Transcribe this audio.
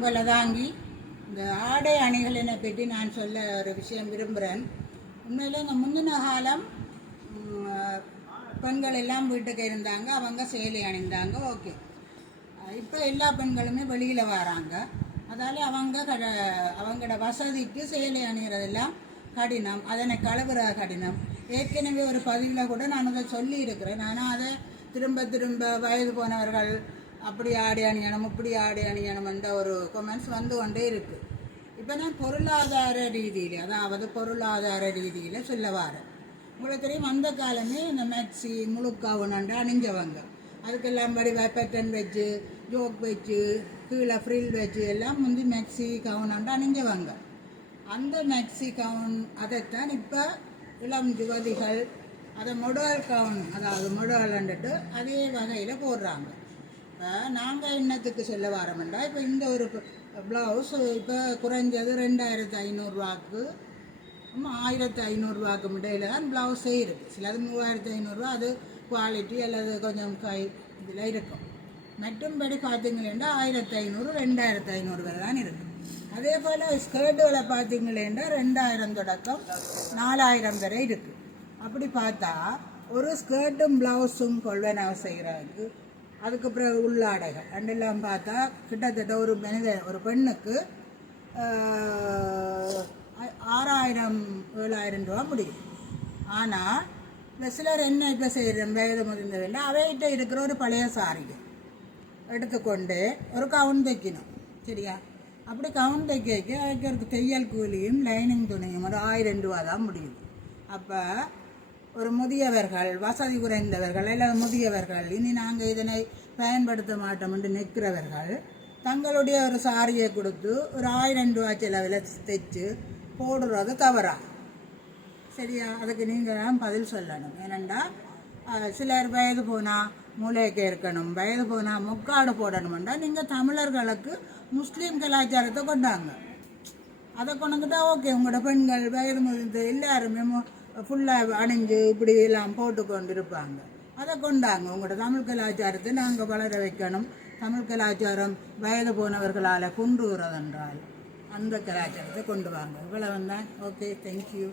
உங்களை தாங்கி இந்த ஆடை அணிகளினை பற்றி நான் சொல்ல ஒரு விஷயம் விரும்புகிறேன். உண்மையில் இந்த முந்தின காலம் பெண்கள் எல்லாம் வீட்டுக்கு இருந்தாங்க, அவங்க சேலை அணிந்தாங்க, ஓகே. இப்போ எல்லா பெண்களுமே வெளியில் வராங்க. அதால் அவங்களோட வசதிக்கு சேலை அணிகிறதெல்லாம் கடினம், அதனை கழுவுற கடினம். ஏற்கனவே ஒரு பதிவில் கூட நான் அதை சொல்லியிருக்கிறேன். ஆனால் அதை திரும்ப திரும்ப வயது போனவர்கள் அப்படி ஆடி அணியணும் இப்படி ஆடி அணியணும் என்ற ஒரு கமெண்ட்ஸ் வந்து கொண்டே இருக்குது. இப்போ நான் பொருளாதார ரீதியில், அதாவது பொருளாதார ரீதியில் சொல்ல வரேன். உங்களுக்கு தெரியும், அந்த காலமே இந்த மேக்ஸி முழுக்காவுனண்டா அணிஞ்சவங்க. அதுக்கெல்லாம் படி பேட்டன் வச்சு ஜோக் வச்சு கீழே ஃப்ரில் வச்சு எல்லாம் வந்து மேக்ஸி கவுனண்டா அணிஞ்சவங்க. அந்த மேக்ஸி கவுன் அதைத்தான் இப்போ இளம் யுவதிகள் அதை மொடல் கவுன், அதாவது மொடல்ன்ட்டு அதே வகையில் போடுறாங்க. இப்போ நாங்கள் இன்னத்துக்கு சொல்ல வரோம்டா, இப்போ இந்த ஒரு ப்ளவுஸ் இப்போ குறைஞ்சது 2500 1500 இடையில தான் ப்ளவுஸே இருக்குது. சிலது 3500, அது குவாலிட்டி அல்லது கொஞ்சம் கை இதில் இருக்கும். மற்றும்படி பார்த்தீங்களேண்டா 1500 2500 வரை தான் இருக்குது. அதே போல் ஸ்கர்ட்டுகளை பார்த்தீங்களேண்டா 2000 தொடக்கம் 4000 வரை இருக்குது. அப்படி பார்த்தா ஒரு ஸ்கர்ட்டும் ப்ளவுஸும் கொள்வனவு செய்கிறதுக்கு அதுக்கு பிறகு உள்ளாடைகள் ரெண்டெல்லாம் பார்த்தா கிட்டத்தட்ட ஒரு பெண்ணுக்கு 6000-7000 ரூபா முடியும். ஆனால் இப்போ சிலர் என்ன இப்போ செய்கிறோம், வயது முதிர்ந்ததில்லை, அவைகிட்ட இருக்கிற ஒரு பழைய சாரியை எடுத்துக்கொண்டு ஒரு கவுன் தைக்கணும், சரியா? அப்படி கவுன் தைக்க அதுக்கு தையல் கூலியும் லைனிங் துணியும் ஒரு 1000 ரூபா தான் முடியுது. அப்போ ஒரு முதியவர்கள், வசதி குறைந்தவர்கள் அல்லது முதியவர்கள், இனி நாங்கள் இதனை பயன்படுத்த மாட்டோம் என்று நிற்கிறவர்கள் தங்களுடைய ஒரு சாரியை கொடுத்து ஒரு 1000 ரூபா செலவில் தைச்சு போடுறது தவறா, சரியா? அதுக்கு நீங்கள் தான் பதில் சொல்லணும். ஏனெண்டா சிலர் வயது போனால் மூளைக்கு இருக்கணும், வயது போனால் முக்காடு போடணுமெண்டா நீங்கள் தமிழர்களுக்கு முஸ்லீம் கலாச்சாரத்தை கொண்டாங்க. அதை கொண்டுக்கிட்டா ஓகே, உங்களோட பெண்கள் வயது முதிர்ந்து எல்லாருமே ஃபுல்லாக அணிஞ்சு இப்படி எல்லாம் போட்டு கொண்டு இருப்பாங்க. அதை கொண்டாங்க. உங்களோட தமிழ் கலாச்சாரத்தை நாங்கள் வளர வைக்கணும். தமிழ் கலாச்சாரம் வயது போனவர்களால் குன்றுகிறதென்றால் அந்த கலாச்சாரத்தை கொண்டு வாங்க. இவ்வளவு தான். Okay, thank you.